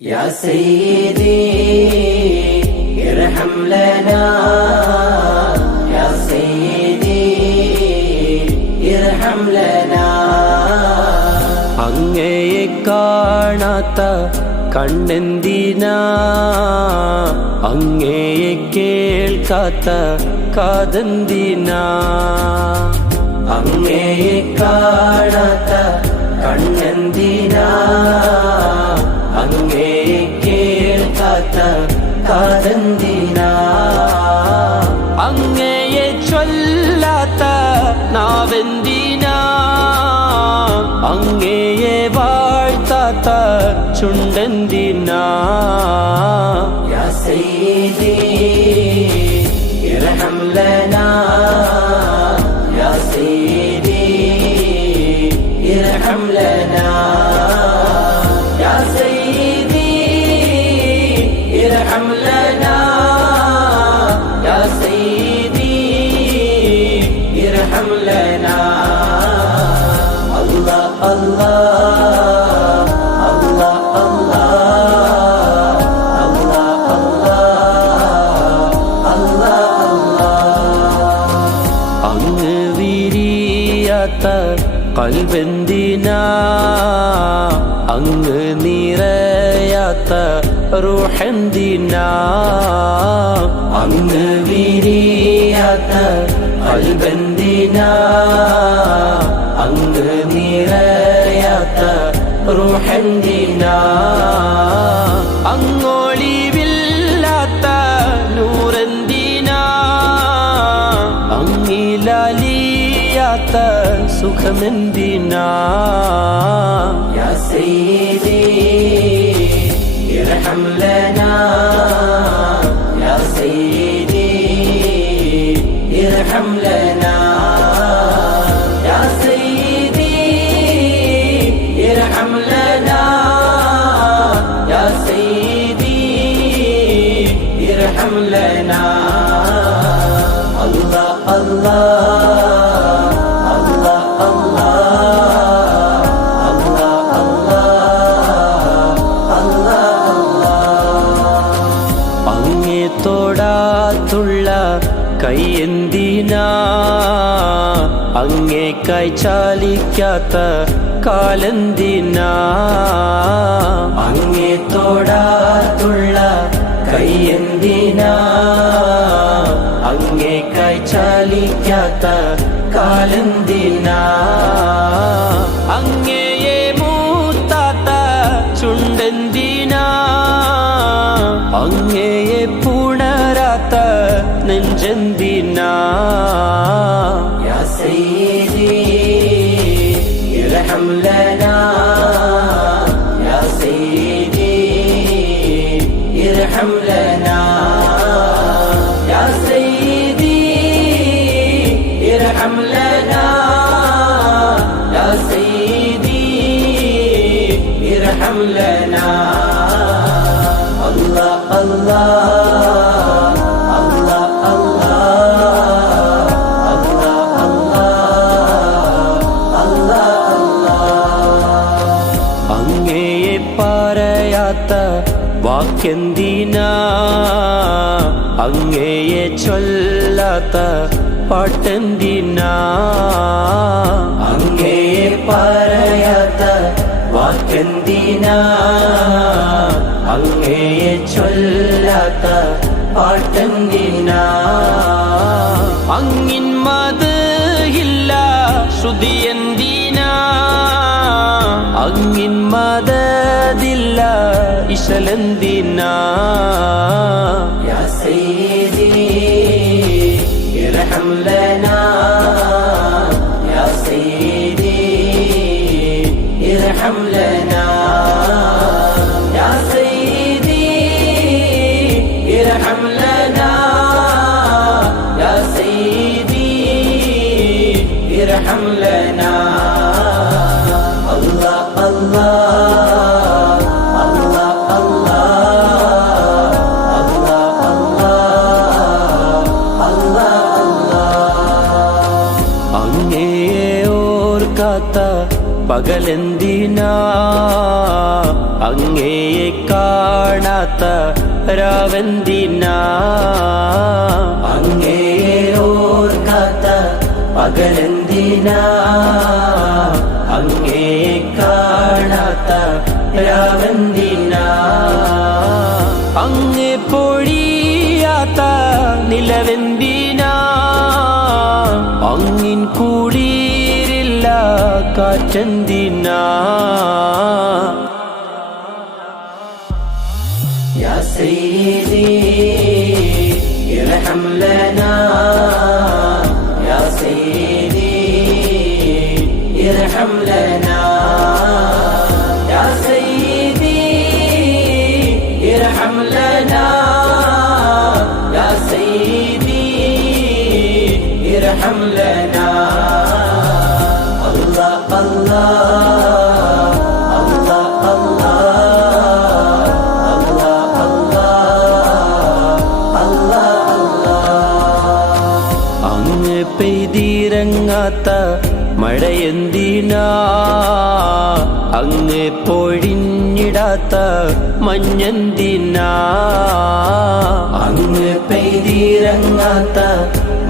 يا سيدي ارحم لنا يا سيدي ارحم لنا അങ്ങയെ കാണാത്ത കണ്ണെന്തിനാ അങ്ങയെ കേൾക്കാത്ത കാതെന്തിനാ അങ്ങയെ കാണാത്ത ചുണ്ടെന്തിനാ يا سيدي ارحم لنا കൽബെന്തിനാ അങ്ങ് നിറയാത്ത റൂഹെന്തിനാ? അങ്ങ് വിരിയാത്ത കൽബന്തിനാ അങ്ങ് നിറയാത്ത റൂഹന്തിനാ? അങ്ങോളിവില്ലാത്ത വരാത്ത സുഖമെന്തിനാ? സൈദീ ഇർഹം ലനാ. കൈയെന്തിനാ? അങ്ങേ കൈ ചാലിക്കാത്ത കാലെന്തിനാ? അങ്ങേ തൊടാത്തുള്ള കൈയെന്തിനാ? അങ്ങേ കൈ ചാലിക്കാത്ത കാലെന്തിനാ? അങ്ങേയെ മൂത്താത്ത ചുണ്ടെന്തിനാ? അങ്ങേയെ പുണരാത്ത من جنبنا. يا سيدي يرحم لنا. يا سيدي يرحم لنا. يا سيدي يرحم لنا. يا سيدي يرحم لنا. الله الله. അങ്ങയെ ചൊല്ലാത്ത പാട്ടെന്തിനാ? അങ്ങയെ പറയാത്ത വാക്കെന്തിനാ? അങ്ങയെ ചൊല്ലാത്ത പാട്ടെന്തിനാ? അങ്ങിൻ മതില്ല ശ്രുതി എന്തിനാ? അങ്ങിൻ മതതില്ല ഇശലെന്തിനാ? ഓർക്കാത്ത പകലെന്തിനാ? അങ്ങയെ കാണാത്ത രാവെന്തിനാ? അങ്ങേയെ ഓർക്കാത്ത പകലെന്തിനാ? അങ്ങേയെ കാണാത്ത രാവെന്തിനാ? അങ്ങേ പൊഴിയാത്ത നിലവെന്തിനാ? അങ്ങിൻ കൂടിയില്ല കാറ്റെന്തിനാ يا പെയ്തിറങ്ങാത്ത മഴയെന്തിനാ? അങ്ങ് പൊഴിഞ്ഞിടാത്ത മഞ്ഞെന്തിനാ? അങ്ങ് പെയ്തിറങ്ങാത്ത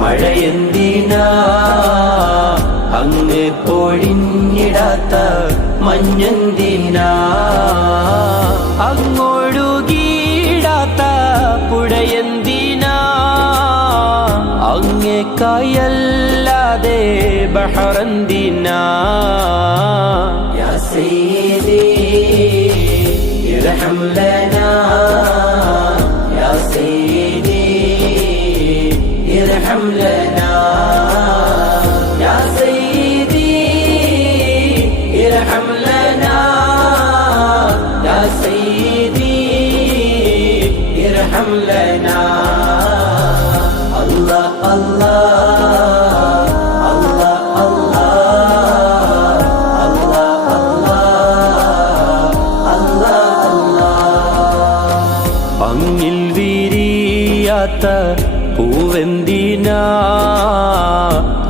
മഴയെന്തിനാ? അങ്ങ് പൊഴിഞ്ഞിടാത്ത മഞ്ഞെന്തിനാ? അങ്ങോടുകീടാത്ത പുഴയെന്തിനാ? അങ്ങേ കയല്ലാതെ ബഹറന്തിനാ يا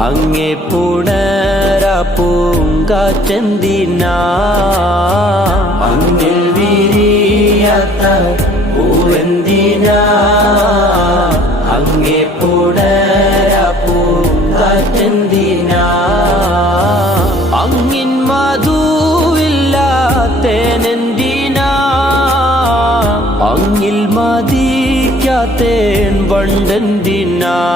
അങ്ങേ പുണര അങ്ങേ അങ്ങിൽ വിരിയാത്ത പൂവെന്തിനാ. അങ്ങേ പുടര പൂങ്കാറ്റെന്തിനാ. അങ്ങിൻ മധുവില്ലാത്തേനെന്തിനാ. അങ്ങിൽ മതിക്കാത്തേൻ വണ്ടെന്തിനാ.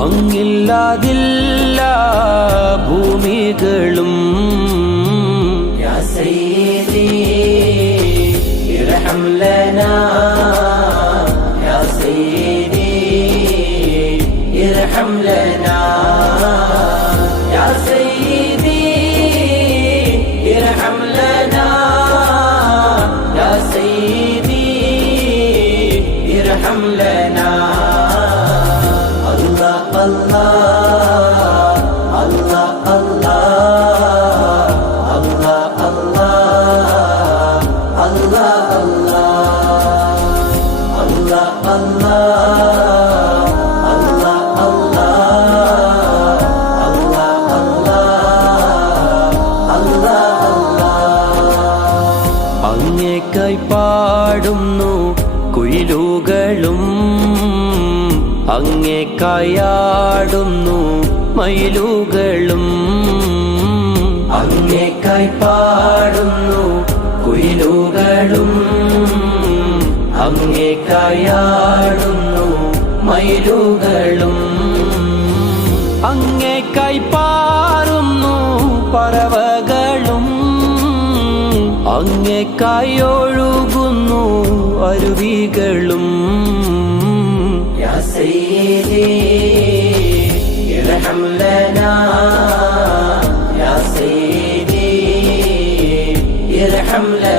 അങ്ങില്ലാതില്ല ഭൂമികളും يا سيدي ارحم لنا മയിലുകളും അങ്ങേക്കായി പാടുന്നു കുയിലുകളും. അങ്ങേക്കായാടുന്നു മയിലുകളും. അങ്ങേക്കായി പാറുന്നു പറവകളും. അങ്ങേക്കായി ഒഴുകുന്നു അരുവികളും. ارحم لنا يا سيدي ارحم لنا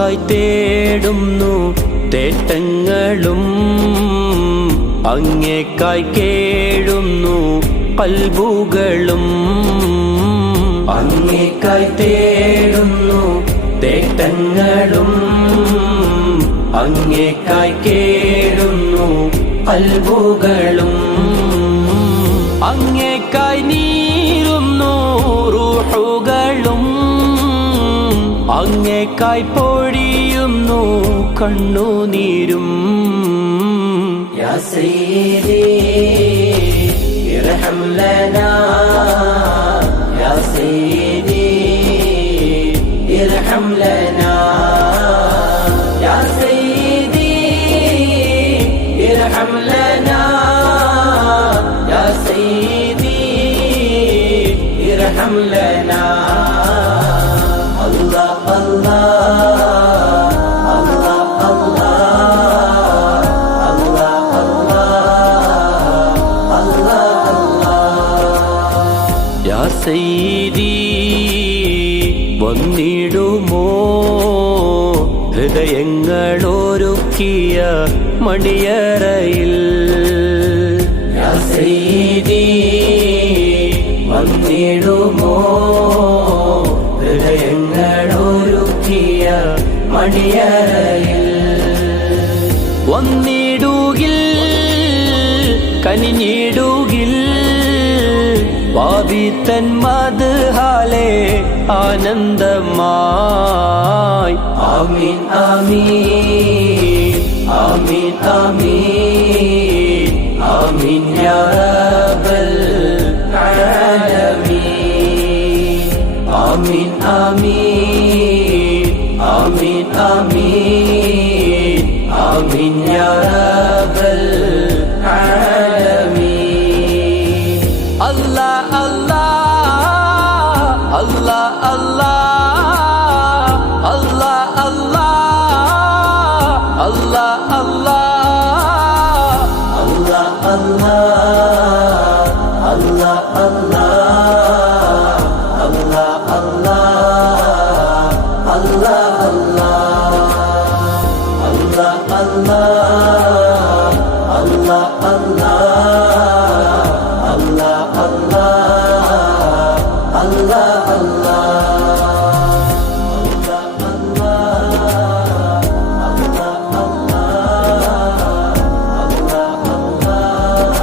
അങ്ങേക്കായി തേടുന്നു തേട്ടങ്ങളും അങ്ങേക്കായി കേഴുന്നു കൽബുകളും അങ്ങേക്കായി തേടുന്നു തേട്ടങ്ങളും അങ്ങേക്കായി കേടുന്നു കൽബുകളും അങ്ങേക്കായി നീരുന്നു അങ്ങേക്കായി പൊഴിയുന്നു കണ്ണുനീരും ഇറഹം ലനാ. സൈദീ വന്നിടുമോ ഹൃദയങ്ങളൊരുക്കിയ മണിയറയിൽ സൈദീ വന്നിടുമോ ഹൃദയങ്ങളൊരുക്കിയ മണിയറയിൽ വന്നിടുകിൽ കനിഞ്ഞിടുകിൽ பாவி தன் மது ஹாலே ஆனந்தமாய். ஆமீன் ஆமீன் ஆமீன் ஆமீன் ஆமீன் யாரபல் ஆமீன் ஆமீன் ஆமீன் ஆமீன்